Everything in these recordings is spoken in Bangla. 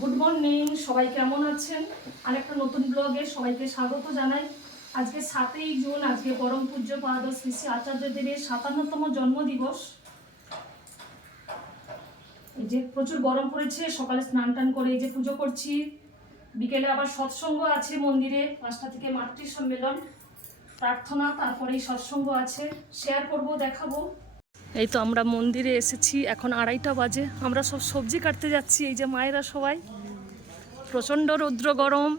গুড মর্নিং সবাই কেমন আছেন? আরেকটা নতুন ব্লগে সবাইকে স্বাগত জানাই। আজকে সাতই জুন, আজকে পরম পূজ্য পাদ শ্রী শ্রী আচার্য দেবের সাতান্নতম জন্মদিবস। এই যে প্রচুর গরম পড়েছে, সকালে স্নান টান করে এই যে পুজো করছি। বিকেলে আবার সৎসঙ্গ আছে মন্দিরে, পাঁচটা থেকে মাতৃ সম্মেলন প্রার্থনা, তারপরেই সৎসঙ্গ আছে। শেয়ার করব, দেখাবো। এই তো আমরা মন্দিরে এসেছি, এখন আড়াইটা বাজে। আমরা সব সবজি কাটতে যাচ্ছি, এই যে মায়েরা সবাই। প্রচণ্ড রৌদ্র গরম।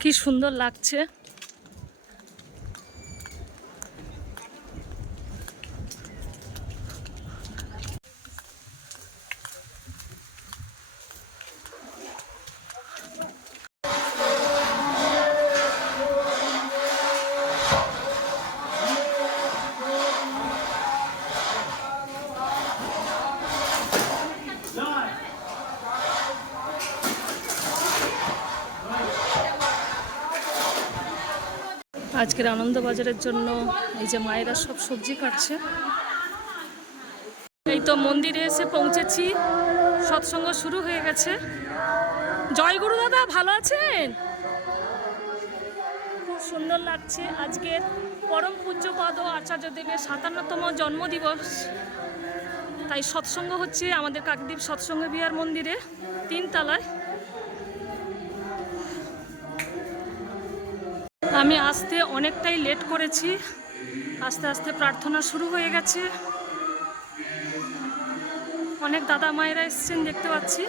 কি সুন্দর লাগছে। আজকের আনন্দবাজারের জন্য এই যে মায়েরা সব সবজি কাটছে। এই তো মন্দিরে এসে পৌঁছেছি। সৎসঙ্গ শুরু হয়ে গেছে। জয় গুরু দাদা, ভালো আছেন? খুব সুন্দর লাগছে। আজকের পরম পূজ্যপদ আচার্য দেবের সাতান্নতম জন্মদিবস। তাই সৎসঙ্গ হচ্ছে আমাদের কাকদ্বীপ সৎসঙ্গ বিহার মন্দিরে তিনতলায়। আমি আসতে অনেকটাই লেট করেছি। আস্তে আস্তে প্রার্থনা শুরু হয়ে গেছে। অনেক দাদা মায়েরা এসছেন দেখতে পাচ্ছি।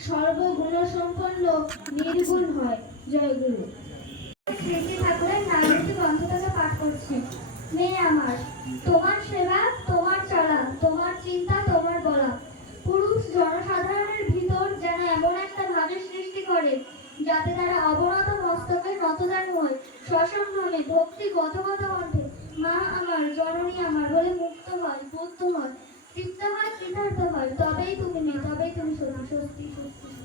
তখনই সর্বগুণসম্পন্ন, নির্গুণ হয় জয়গুরু। স্মৃতি ঠাকুরের নারায়ণী গ্রন্থটাকে পাঠ করছি। মেয়ে আমার, তোমার সেবা, তোমার চলা, তোমার চিন্তা, তোমার বলা। পুরুষ জনসাধারণের ভিতর যেন এমন একটা ভাবের সৃষ্টি করে, যাতে তারা অবনত মস্তকে নতদান হয় সসম্ভ্রমে ভক্তি গতগত কণ্ঠে মা আমার, জননী আমার বলে মুক্ত হয়, বুদ্ধ হয়। তৃপ্ত হয় কৃতার্থ হয়। তবেই তুমি তবেই তুমি সত্যি সত্যি সত্যি।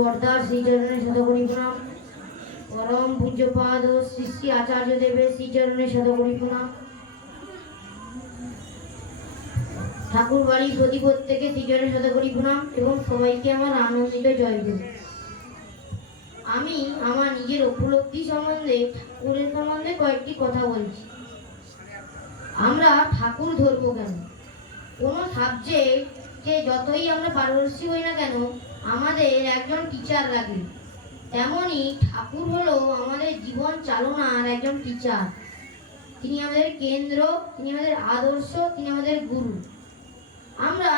বর্দার শ্রীচরণে শতকরি প্রণাম। পরম পূজ্যপাদ ও শ্রী শ্রী আচার্য দেবের শ্রীচরণে শতকরি প্রণাম। ঠাকুর বাড়ির প্রতি প্রত্যেকে শ্রীচরণে শতকরি প্রণাম এবং সবাইকে আমার আনন্দিত জয়গুরু আমি আমার নিজের উপলব্ধি সম্বন্ধে, ঠাকুরের সম্বন্ধে কয়েকটি কথা বলছি। আমরা ঠাকুর ধরবো কেন? কোনো সাবজেক্টকে যতই আমরা পারদর্শী হই না কেন আমাদের একজন টিচার লাগে তেমনই ঠাকুর হলো আমাদের জীবন চালনার একজন টিচার তিনি আমাদের কেন্দ্র, তিনি আমাদের আদর্শ, তিনি আমাদের গুরু। আমরা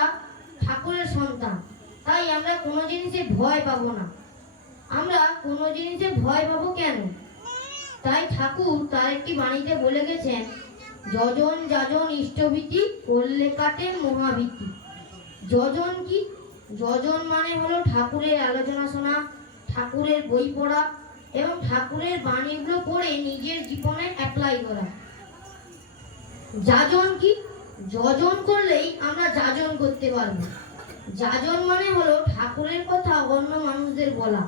ঠাকুরের সন্তান, তাই আমরা কোনো জিনিসে ভয় পাবো না। আমরা কোনো জিনিসে ভয় পাবো কেন? তাই ঠাকুর তার একটি বাণীতে বলে গেছেন, যজন যাজন ইষ্টভীতি করলে কাটে মহাভীতি। যজন কি যজন মানে হলো ঠাকুরের আলোচনা শোনা, ঠাকুরের বই পড়া এবং ঠাকুরের বাণীগুলো পড়ে নিজের জীবনে অ্যাপ্লাই করা। যাজন কি? যজন করলেই আমরা যাজন করতে পারব। যাজন মানে হলো ঠাকুরের কথা অন্য মানুষদের বলা।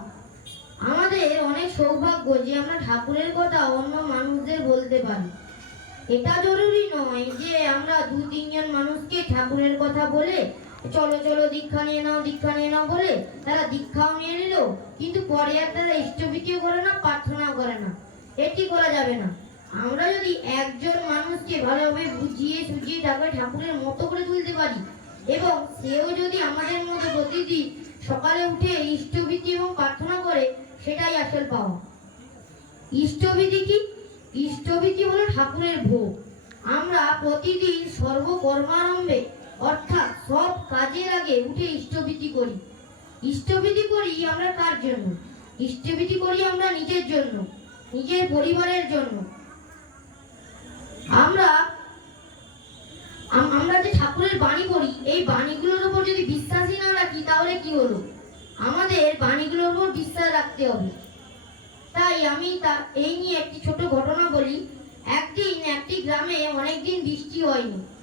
আমাদের অনেক সৌভাগ্য যে আমরা ঠাকুরের কথা অন্য মানুষদের বলতে পারি। এটা জরুরি নয় যে আমরা দু তিনজন মানুষকে ঠাকুরের কথা বলে চলো চলো, দীক্ষা নিয়ে নাও, দীক্ষা নিয়ে নাও বলে তারা দীক্ষাও নিয়ে নিল, কিন্তু পরে আর তারা ইষ্টভীতিও করে না, প্রার্থনাও করে না। এটি করা যাবে না। আমরা যদি একজন মানুষকে ভালোভাবে বুঝিয়ে সুঝিয়ে তারপরে ঠাকুরের মতো করে তুলতে পারি, এবং সেও যদি আমাদের মতো প্রতিদিন সকালে উঠে ইষ্টভীতি এবং প্রার্থনা করে, সেটাই আসল পাওয়া। ইষ্টভীতি কি? ইষ্টভীতি হলো ঠাকুরের ভোগ। আমরা প্রতিদিন সর্বকর্মারম্ভে অর্থাৎ সব কাজের আগে উঠে ইষ্টভীতি করি। ইষ্টভীতি করি আমরা কার জন্য? ইষ্টভীতি করি আমরা নিজের জন্য, নিজের পরিবারের জন্য। আমরা আমরা যে ঠাকুরের বাণী পড়ি এই বাণীগুলোর উপর যদি বিশ্বাসই না রাখি, তাহলে কি হলো? আমাদের বাণীগুলোর উপর বিশ্বাস রাখতে হবে। তাই আমি তা, এই নিয়ে একটি ছোট ঘটনা বলি। একদিন একটি গ্রামে অনেকদিন বৃষ্টি হয়নি।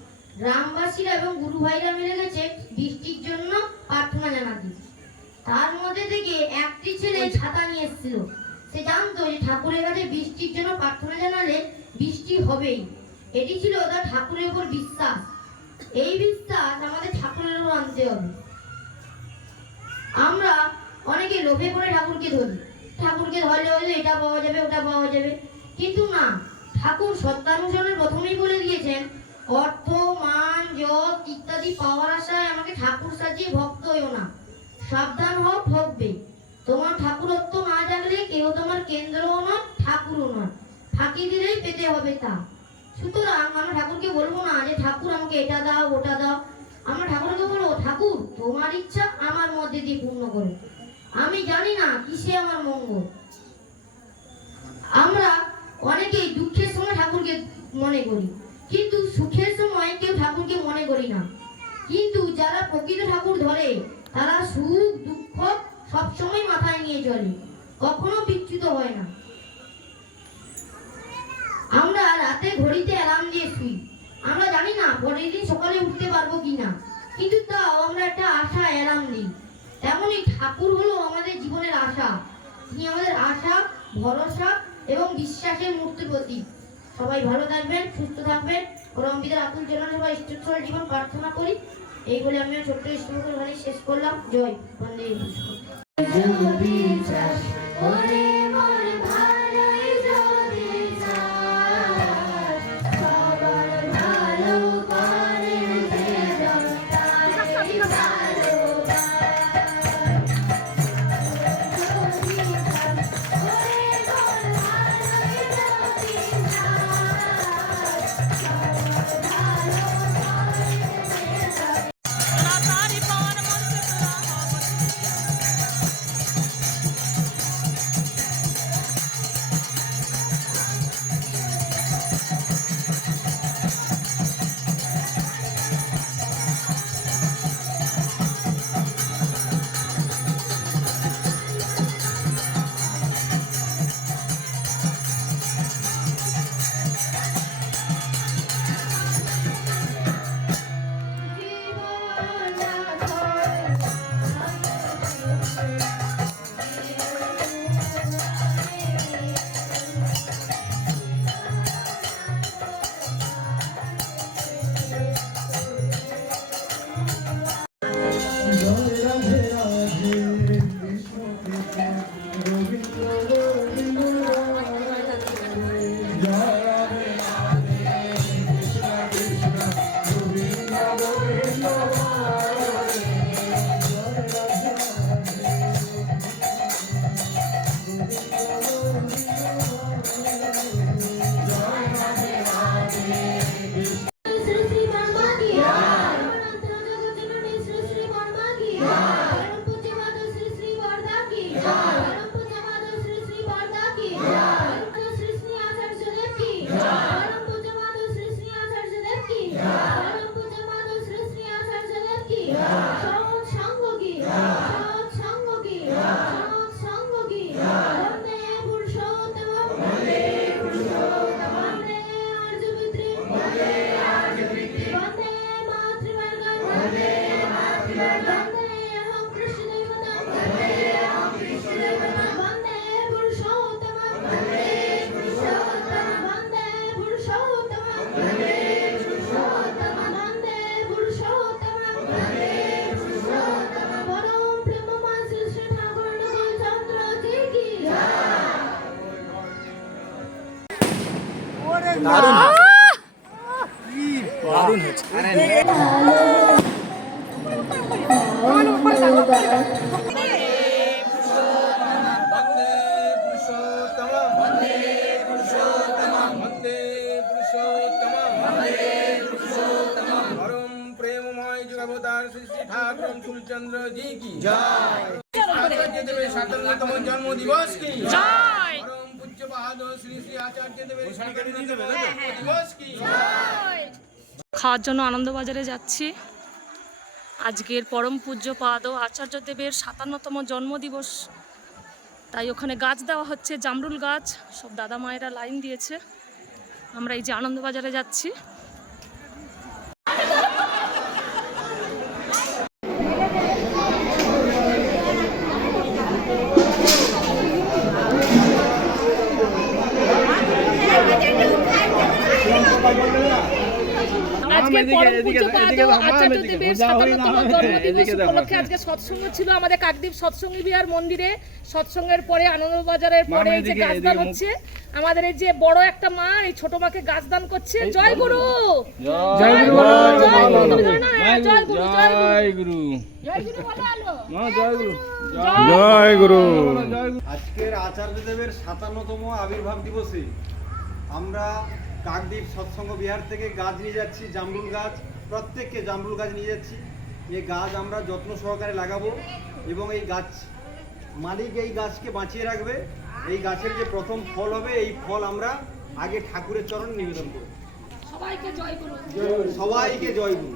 গ্রামবাসীরা এবং গুরু ভাইরা মিলে গেছে বৃষ্টির জন্য প্রার্থনা জানাতে। তার মধ্যে থেকে একটি ছেলে ছাতা নিয়ে এসেছিল। সে জানতো যে ঠাকুরের কাছে বৃষ্টির জন্য প্রার্থনা জানালে বৃষ্টি হবেই। এটি ছিল তার ঠাকুরের উপর বিশ্বাস। এই বিশ্বাস আমাদের ঠাকুরের উপর আনতে হবে। আমরা অনেকে লোভে পড়ে ঠাকুরকে ধরি। ঠাকুরকে ধরলে হলে এটা পাওয়া যাবে ওটা পাওয়া যাবে। কিন্তু না ঠাকুর সত্যানুসরণের প্রথমেই বলে দিয়েছেন অর্থ মান যশ ইত্যাদি পাওয়ার আশায় আমাকে ঠাকুর সাজিয়ে ভক্ত হইও না। সাবধান হও ঠকবে তোমার ঠাকুরত্ব না জানলে কেউ তোমার কেন্দ্রও নয়, ঠাকুরও নয়। ফাঁকি দিলেই পেতে হবে তা। সুতরাং আমরা ঠাকুরকে বলব না যে, ঠাকুর, আমাকে এটা দাও, ওটা দাও। আমরা ঠাকুরকে বলব, ঠাকুর, তোমার ইচ্ছা আমার মধ্যে দিয়ে পূর্ণ করো। আমি জানি না কিসে আমার মঙ্গল। আমরা অনেকেই দুঃখের সময় ঠাকুরকে মনে করি। কিন্তু সুখের সময় কেউ ঠাকুরকে মনে করি না। কিন্তু যারা প্রকৃত ঠাকুর ধরে, তারা সুখ, দুঃখ সবসময় মাথায় নিয়ে চলে। কখনো বিচ্যুত হয় না। আমরা রাতে ঘড়িতে অ্যালার্ম দিয়ে শুই। আমরা জানি না পরের দিন সকালে উঠতে পারব কিনা। কিন্তু তাও আমরা একটা আশা অ্যালার্ম দিই। তেমনই ঠাকুর হলো আমাদের জীবনের আশা। তিনি আমাদের আশা, ভরসা এবং বিশ্বাসের মূর্তির প্রতীক। সবাই ভালো থাকবেন, সুস্থ থাকবেন। পরমবিদের আতুল জন্য সবাই ইষ্টল জীবন প্রার্থনা করি। এই বলে আমি ছোট্ট বাণী শেষ করলাম। জয় বন্দে Yeah. পরম প্রেমময় জন্ম দিবস খাওয়ার জন্য আনন্দবাজারে যাচ্ছি। আজকের পরম পূজ্য পাদ আচার্য দেবের সাতান্নতম জন্মদিবস। তাই ওখানে গাছ দেওয়া হচ্ছে জামরুল গাছ। সব দাদা মায়েরা লাইন দিয়েছে। আমরা এই যে আনন্দবাজারে যাচ্ছি। আজকে সৎসঙ্গ ছিল আমাদের কাকদ্বীপ সৎসঙ্গী বিহার মন্দিরে। সৎসঙ্গের পরে আনন্দবাজারের পরে যে গাছ হচ্ছে। আমাদের এই যে বড় একটা মা এই ছোট মাকে গাছ দান করছে। জয় গুরু! জয় গুরু! জয় গুরু! হ্যাঁ, জয় গুরু জয় গুরু! জয় গুরু! বলো জয় গুরু! আজকের আচার্যদেবের সাতান্নতম আবির্ভাব দিবসে আমরা কাকদ্বীপ সৎসঙ্গ বিহার থেকে গাছ নিয়ে যাচ্ছি জামরুল গাছ প্রত্যেককে জামরুল গাছ নিয়ে যাচ্ছি। এই গাছ আমরা যত্ন সহকারে লাগাবো এবং এই গাছ মালিক এই গাছকে বাঁচিয়ে রাখবে। এই গাছের যে প্রথম ফল হবে এই ফল আমরা আগে ঠাকুরের চরণ নিবেদন করব। সবাইকে জয় করুন। সবাইকে জয় গুরু